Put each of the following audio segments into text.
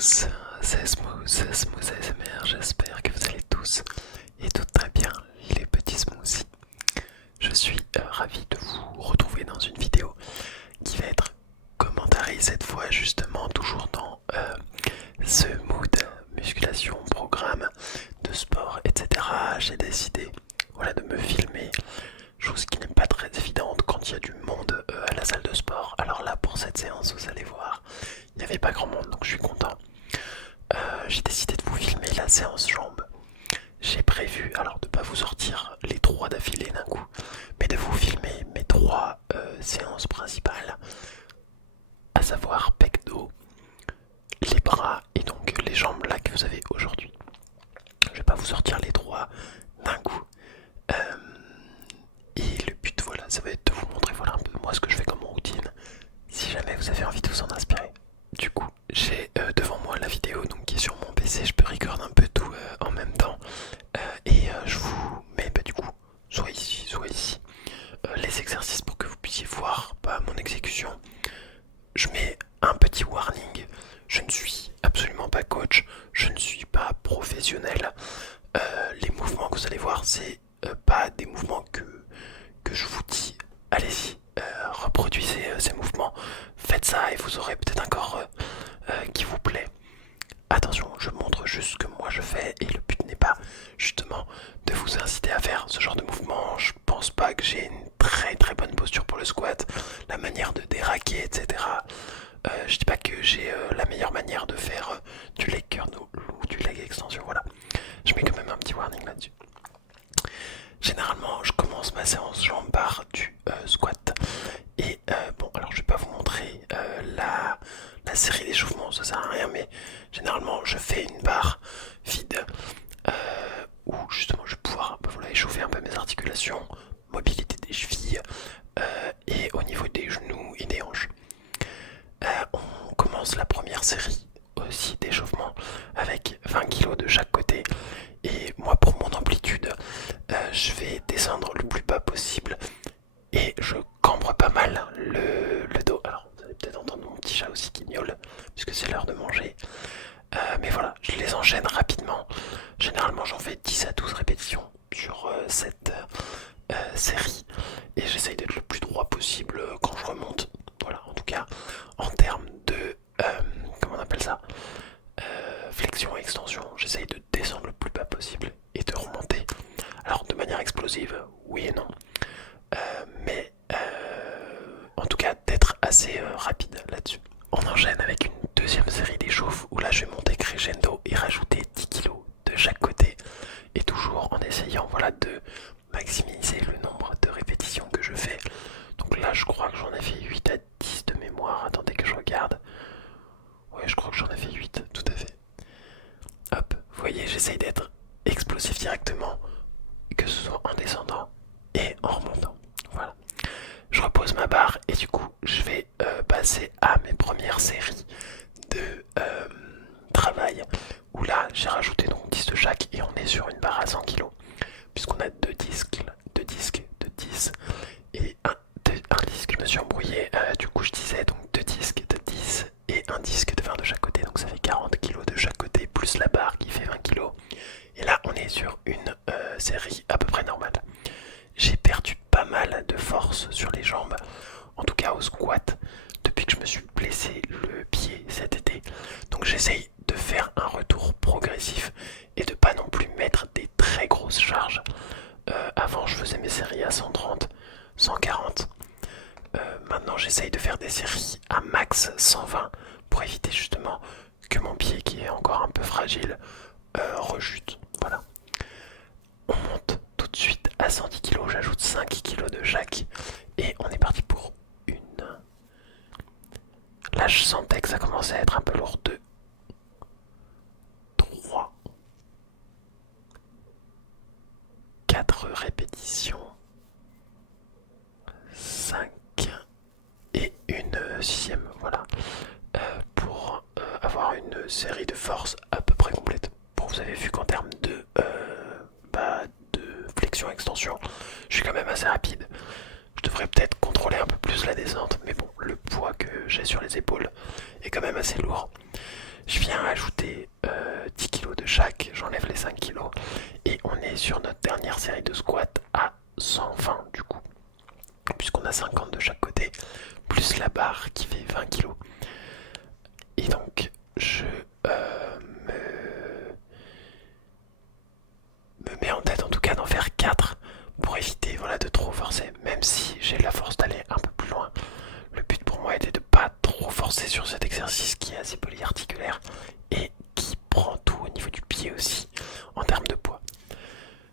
tous, c'est Smooth ASMR, j'espère que vous allez tous et toutes très bien les petits smoothies. Je suis ravi de vous retrouver dans une vidéo qui va être commentariée cette fois justement toujours dans ce mood musculation, programme de sport, etc. J'ai décidé de me filmer, chose qui n'est pas très évidente quand il y a du monde à la salle de sport. Alors là pour cette séance vous allez voir, il n'y avait pas grand monde donc je suis content. J'ai décidé de vous filmer la séance jambes. J'ai prévu alors de ne pas vous sortir les trois d'affilée d'un coup, mais de vous filmer mes trois séances principales, à savoir pec dos, les bras et donc les jambes là que vous avez aujourd'hui. Je vais pas vous sortir les trois d'un coup. Et le but voilà, ça va être de vous montrer voilà un peu moi ce que je fais comme routine, si jamais vous avez envie de vous en inspirer. Du coup, j'ai devant moi la vidéo donc, qui est sur mon PC, je peux record un peu tout en même temps. Je vous mets du coup, soit ici, les exercices pour que vous puissiez voir mon exécution. Je mets un petit warning, je ne suis absolument pas coach, je ne suis pas professionnel. Les mouvements que vous allez voir, c'est pas des mouvements que je vous dis, allez-y, reproduisez ces mouvements, faites ça et vous aurez peut-être un corps qui vous plaît. Attention, je montre juste ce que moi je fais et le but n'est pas justement de vous inciter à faire ce genre de mouvement. Je pense pas que j'ai une très bonne posture pour le squat, la manière de déraquer, etc. Je dis pas que j'ai la meilleure manière de faire du leg curl ou du leg extension, voilà. Je mets quand même un petit warning là-dessus. Généralement, je commence ma séance jambes par du squat. Et bon, alors je vais pas vous montrer la série d'échauffements, ça sert à rien, mais généralement je fais une barre vide où justement je vais pouvoir échauffer un peu mes articulations, mobilité des chevilles et au niveau des genoux et des hanches. On commence la première série aussi d'échauffement avec 20 kg de chaque côté. Et moi pour mon amplitude, je vais descendre le plus bas possible et je cambre pas mal le dos. Alors vous allez peut-être entendre mon petit chat aussi qui miaule puisque c'est l'heure de manger. Mais voilà, je les enchaîne rapidement. Généralement j'en fais 10 à 12 répétitions sur cette série. Et j'essaye d'être le plus droit possible quand je remonte. Voilà, en tout cas, en termes de... comment on appelle ça, flexion et extension, j'essaye de descendre le plus bas possible et de remonter. Alors de manière explosive, oui et non. Mais en tout cas d'être assez rapide là-dessus. On enchaîne avec une deuxième série d'échauffes où là je vais monter crescendo et rajouter 10 kg de chaque côté. Et toujours en essayant de maximiser le nombre de répétitions que je fais. Donc là je crois que j'en ai fait 8 à 10 de mémoire. Attendez que je regarde. Ouais, je crois que j'en ai fait 8, tout à fait. Hop, vous voyez, j'essaye d'être explosif directement, que ce soit en descendant et en remontant. Voilà. Je repose ma barre et du coup, je vais passer à mes premières séries de travail où là, j'ai rajouté donc 10 de chaque et on est sur une barre à 100 kg puisqu'on a deux disques de 10 et un disque, je me suis embrouillé, du coup je disais donc deux disques de 10 et un disque de 20 de chaque côté, donc ça fait 40 kg de chaque côté plus la barre qui fait 20 kg. Et là on est sur une série à peu près normale. J'ai perdu pas mal de force sur les jambes, en tout cas au squat, depuis que je me suis blessé le pied cet été. Donc j'essaye de faire un retour progressif et de pas non plus mettre des très grosses charges. Avant je faisais mes séries à 130, 140. Maintenant j'essaye de faire des séries à max 120 pour éviter justement que mon pied qui est encore un peu fragile rechute. Voilà. On monte tout de suite à 110 kg, j'ajoute 5 kg de chaque et on est parti pour une. Là je sentais que ça commençait à être un peu lourd. 2, 3, 4 répétitions, 5 et une sixième, voilà, pour avoir une série de force à peu près complète. Bon, vous avez vu qu'en termes de flexion-extension, je suis quand même assez rapide. Je devrais peut-être contrôler un peu plus la descente, mais bon, le poids que j'ai sur les épaules est quand même assez lourd. Je viens ajouter 10 kilos de chaque, j'enlève les 5 kilos et on est sur notre dernière série de squats à 120 du coup, puisqu'on a 50 de chaque côté, plus la barre qui fait 20 kilos. Et donc je me mets en tête en tout cas d'en faire 4 pour éviter voilà, de trop forcer, même si j'ai la force d'aller un peu plus loin. Le but pour moi était de pas trop forcer sur cet exercice qui est assez polyarticulaire et qui prend tout au niveau du pied aussi en termes de poids.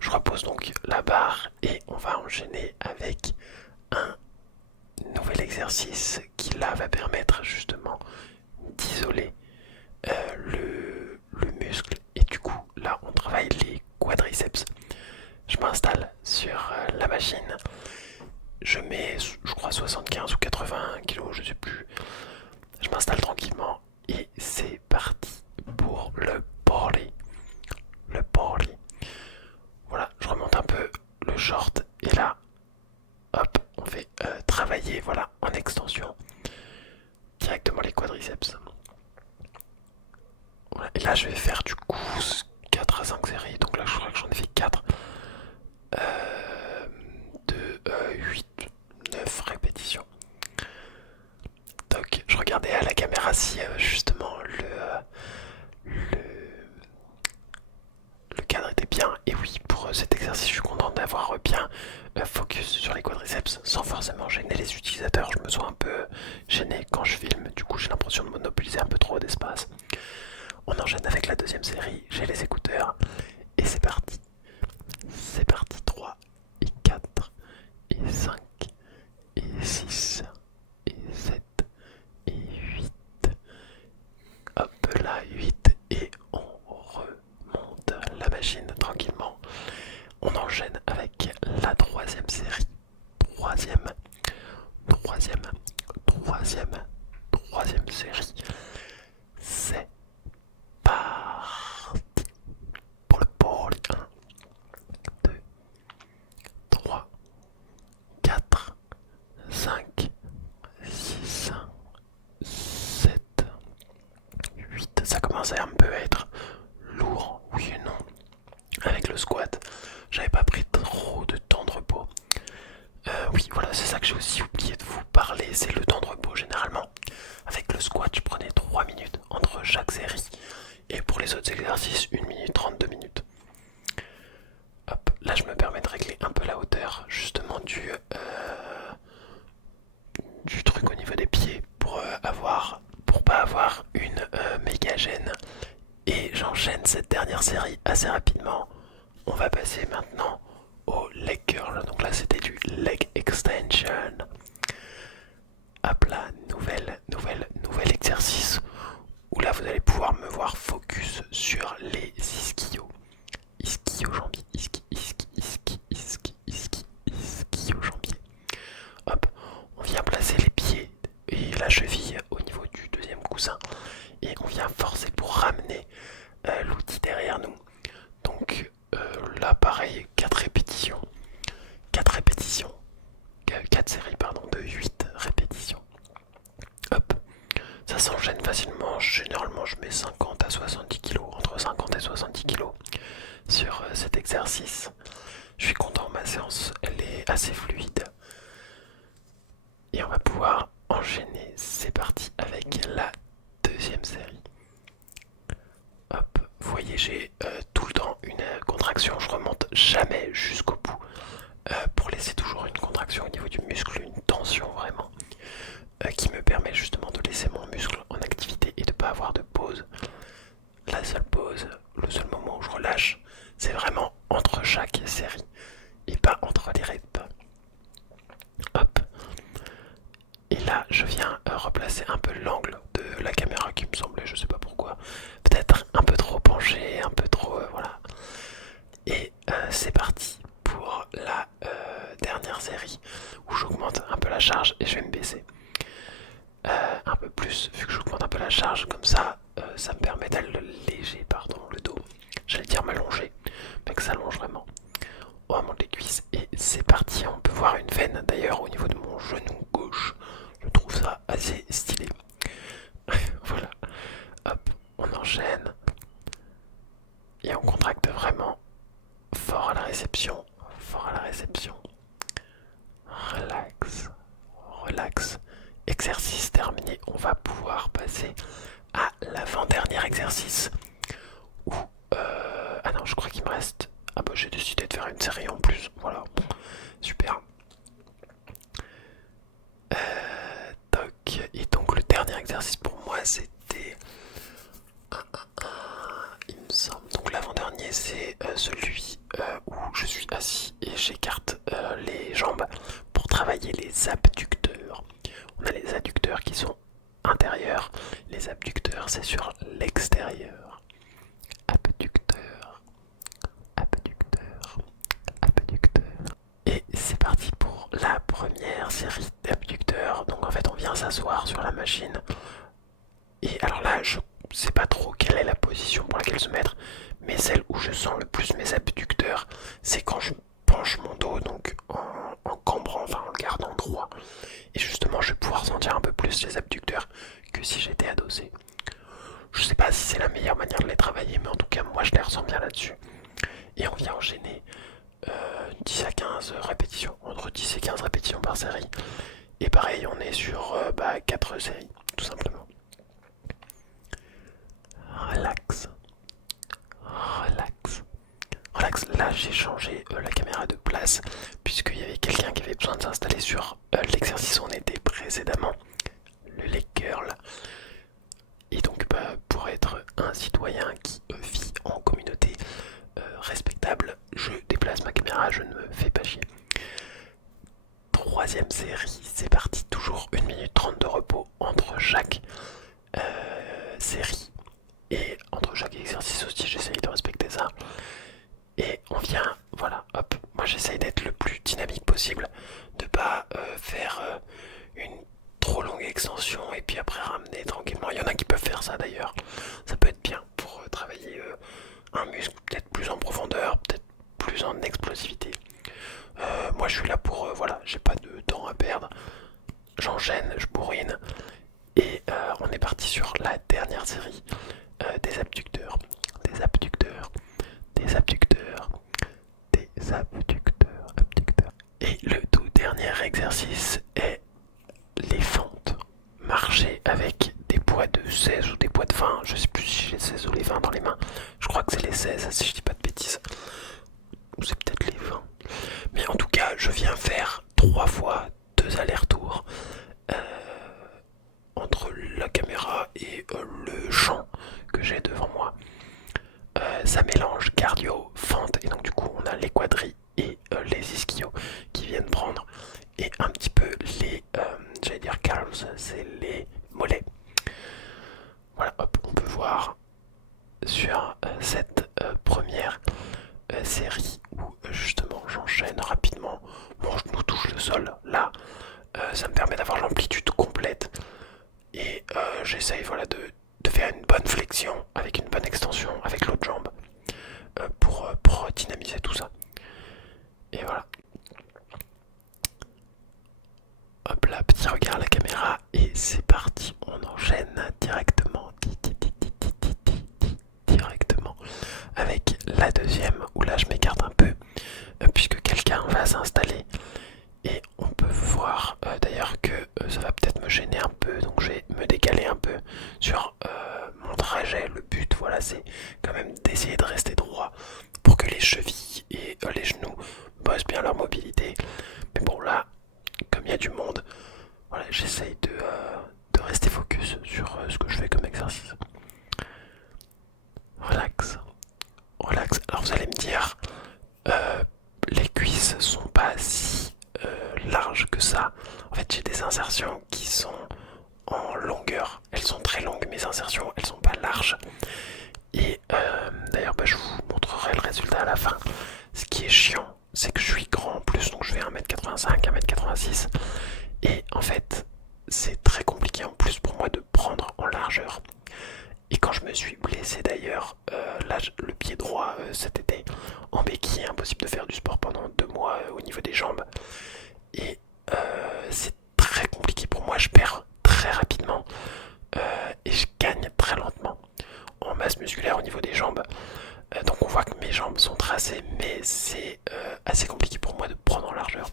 Je repose donc la barre et on va enchaîner avec un nouvel exercice qui là va permettre justement d'isoler le muscle et du coup là on travaille les quadriceps. Je m'installe sur la machine, je mets je crois 75 ou 80 kilos, je sais plus. Je m'installe tranquillement et c'est parti pour le poly. Le poly. Voilà, je remonte un peu le short et là, hop, on fait travailler voilà en extension directement les quadriceps. Voilà, et là je vais faire du coup 4 à 5 séries, donc là je crois que j'en ai fait 4 de 8, 9 répétitions. Donc je regardais à la caméra si justement le cadre était bien. Et oui, pour cet exercice, je suis content d'avoir bien focus sur les quadriceps sans forcément gêner les utilisateurs. Je me sens un peu gêné quand je filme, du coup j'ai l'impression de monopoliser un peu trop d'espace. On enchaîne avec la deuxième série, j'ai les écouteurs et c'est parti. C'est parti, 3 et 4 et 5 et 6 et 7 et 8. Hop là, 8 et on remonte la machine tranquillement. On enchaîne avec la troisième série. Troisième série. C'est parti pour le pôle. 1, 2, 3, 4, 5, 6, 7, 8. Ça commence à un peu être lourd, oui et non. Avec le squat, j'avais pas pris trop de temps de repos. Oui, voilà, c'est ça que j'ai aussi oublié de vous parler, c'est le temps de repos généralement. Avec le squat, je prenais 3 minutes entre chaque série. Et pour les autres exercices, 1 minute 32 minutes. Hop, là je me permets de régler un peu la hauteur, justement du truc au niveau des pieds pour pas avoir une méga gêne. Et j'enchaîne cette dernière série assez rapidement. On va passer maintenant au leg curl. Donc là c'était du leg extension. Hop là, nouvel exercice où là vous allez pouvoir me voir focus sur les ischios. Ischio-jambier, ischio-jambier. Hop, on vient placer les pieds et la cheville au niveau du deuxième coussin et on vient forcer pour ramener l'outil derrière nous. Donc là pareil, 4 répétitions. 4 séries pardon, de 8 répétitions. Hop, ça s'enchaîne facilement. Généralement je mets 50 à 70 kg, entre 50 et 70 kg sur cet exercice. Je suis content, ma séance elle est assez fluide. Et on va pouvoir enchaîner. C'est parti avec la deuxième série. Hop, vous voyez j'ai tout le temps une contraction, je remonte jamais jusqu'au bout pour laisser toujours une contraction au niveau du muscle, une tension vraiment qui me permet justement de laisser mon muscle en activité et de ne pas avoir de pause. La seule pause, le seul moment où je relâche, c'est vraiment entre chaque série et pas entre les reps. Hop. Et là, je viens replacer un peu l'angle de la caméra qui me semblait, je sais pas pourquoi, peut-être un peu trop penché, un peu trop, voilà. Et c'est parti pour la dernière série où j'augmente un peu la charge et je vais me baisser un peu plus vu que j'augmente un peu la charge comme ça. Ça me permet d'alléger le dos. J'allais dire m'allonger, mais que ça allonge vraiment. On remonte les cuisses et c'est parti. On peut voir une veine d'ailleurs au niveau de mon genou gauche. Je trouve ça assez stylé. Voilà. Hop, on dernier exercice où... ah non, je crois qu'il me reste... Ah bah j'ai décidé de faire une série en plus, voilà, super. Toc. Et donc le dernier exercice pour moi c'était... Il me semble. Donc l'avant-dernier c'est celui où je suis assis et j'écarte les jambes pour travailler les abducteurs. On a les adducteurs qui sont intérieurs, les abducteurs c'est sur l'extérieur. Abducteur, abducteur, abducteur. Et c'est parti pour la première série d'abducteurs. Donc en fait on vient s'asseoir sur la machine. Et alors là je sais pas trop quelle est la position pour laquelle se mettre, mais celle où je sens le plus mes abducteurs, c'est quand je penche mon dos, donc en cambrant, enfin en le gardant droit. Et justement je vais pouvoir sentir un peu plus les abducteurs que si j'étais adossé. Je sais pas si c'est la meilleure manière de les travailler, mais en tout cas moi je les ressens bien là-dessus. Et on vient enchaîner 10 à 15 répétitions, entre 10 et 15 répétitions par série. Et pareil, on est sur 4 séries, tout simplement. Relax, relax, relax. Là, j'ai changé la caméra de place puisqu'il y avait quelqu'un qui avait besoin de s'installer sur l'exercice où on était précédemment, le leg curl. Et donc, pour être un citoyen qui vit en communauté respectable, je déplace ma caméra, je ne me fais pas chier. Troisième série, c'est parti, toujours 1 minute 30 de repos entre chaque série. Et entre chaque exercice aussi, j'essaye de respecter ça. Et on vient, voilà, hop. Moi, j'essaye d'être le plus dynamique possible, de pas faire une trop longue extension et puis après ramener tranquillement. Il y en a qui peuvent faire ça d'ailleurs. Ça peut être bien pour travailler un muscle, peut-être plus en profondeur, peut-être plus en explosivité. Moi, je suis là pour, voilà, j'ai pas de temps à perdre. J'enchaîne, je bourrine. Et on est parti sur la dernière série. Des abducteurs, des abducteurs, des abducteurs, des abducteurs, abducteurs. Et le tout dernier exercice est les fentes. Marcher avec des poids de 16 ou des poids de 20, je sais plus si j'ai les 16 ou les 20 dans les mains. Je crois que c'est les 16 si je dis pas de bêtises. Ou c'est peut-être les 20. Mais en tout cas, je viens faire 3 fois 2 allers-retours entre la caméra et le champ que j'ai devant moi. Ça mélange cardio, fente, et donc du coup on a les quadris et les ischios qui viennent prendre, et un petit peu les, j'allais dire calves, c'est les mollets. Voilà, hop, on peut voir sur cette première série où justement j'enchaîne rapidement, mon genou touche le sol, là ça me permet d'avoir l'amplitude complète, et j'essaye voilà, de faire une bonne flexion avec une bonne extension avec l'autre jambe pour dynamiser tout ça. Et voilà. Hop là, petit regard à la caméra et c'est parti. On enchaîne directement, directement avec la deuxième où là je m'écarte un peu puisque quelqu'un va s'installer. Et on peut voir d'ailleurs que ça va peut-être me gêner un peu, donc je vais me décaler un peu sur mon trajet. Le but, voilà, c'est quand même d'essayer de rester droit pour que les chevilles et les genoux bossent bien leur mobilité. Mais bon, là, comme il y a du monde, voilà, j'essaye de rester focus sur ce que je fais comme exercice. Relax, relax. Alors vous allez me dire, les cuisses sont pas si larges que ça. En fait, j'ai des insertions qui sont en longueur. Elles sont très longues, mes insertions, elles sont pas larges. Et d'ailleurs, je vous montrerai le résultat à la fin. Ce qui est chiant, c'est que je suis grand en plus, donc je fais 1m85, 1m86. Et en fait, c'est très compliqué en plus pour moi de prendre en largeur. Et quand je me suis blessé d'ailleurs, là, le pied droit cet été, en béquille, impossible de faire du sport pendant 2 mois au niveau des jambes. Et c'est très compliqué pour moi, je perds très rapidement et je gagne très lentement en masse musculaire au niveau des jambes. Donc on voit que mes jambes sont tracées, mais c'est assez compliqué pour moi de prendre en largeur.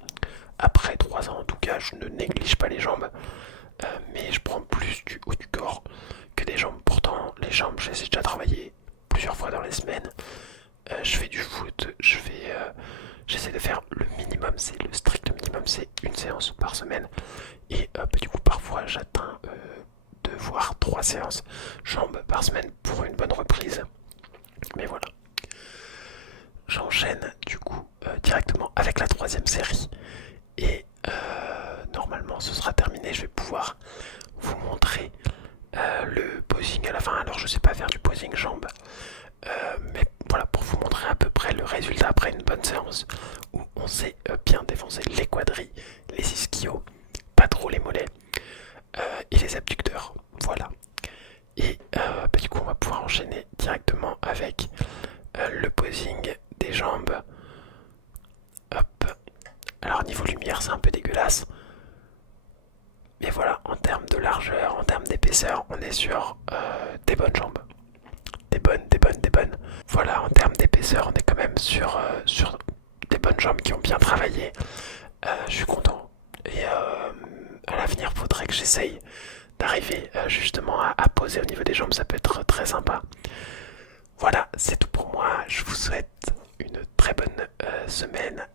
Après 3 ans en tout cas, je ne néglige pas les jambes, mais je prends plus du haut du corps que des jambes. Pourtant les les jambes, je les ai déjà travaillées plusieurs fois dans les semaines. Je fais du foot, j'essaie de faire le minimum, c'est le strict minimum, c'est une séance par semaine. Et du coup, parfois, j'atteins 2 voire 3 séances jambes par semaine pour une bonne reprise. Mais voilà. J'enchaîne du coup directement avec la troisième série. Et normalement, ce sera terminé. Je vais pouvoir vous montrer le posing à la fin. Alors, je sais pas faire du posing jambes. Mais voilà, pour vous montrer à peu près le résultat après une bonne séance où on s'est bien défoncé les quadris, les ischios, pas trop les mollets et les abducteurs. Voilà. Et du coup, on va pouvoir enchaîner directement avec le posing des jambes. Hop. Alors, niveau lumière, c'est un peu dégueulasse. Mais voilà, en termes de largeur, en termes d'épaisseur, on est sur des bonnes jambes. Des bonnes. Voilà, en termes d'épaisseur, on est quand même sur des bonnes jambes qui ont bien travaillé. Je suis content. Et à l'avenir, faudrait que j'essaye d'arriver justement à poser au niveau des jambes. Ça peut être très sympa. Voilà, c'est tout pour moi. Je vous souhaite une très bonne semaine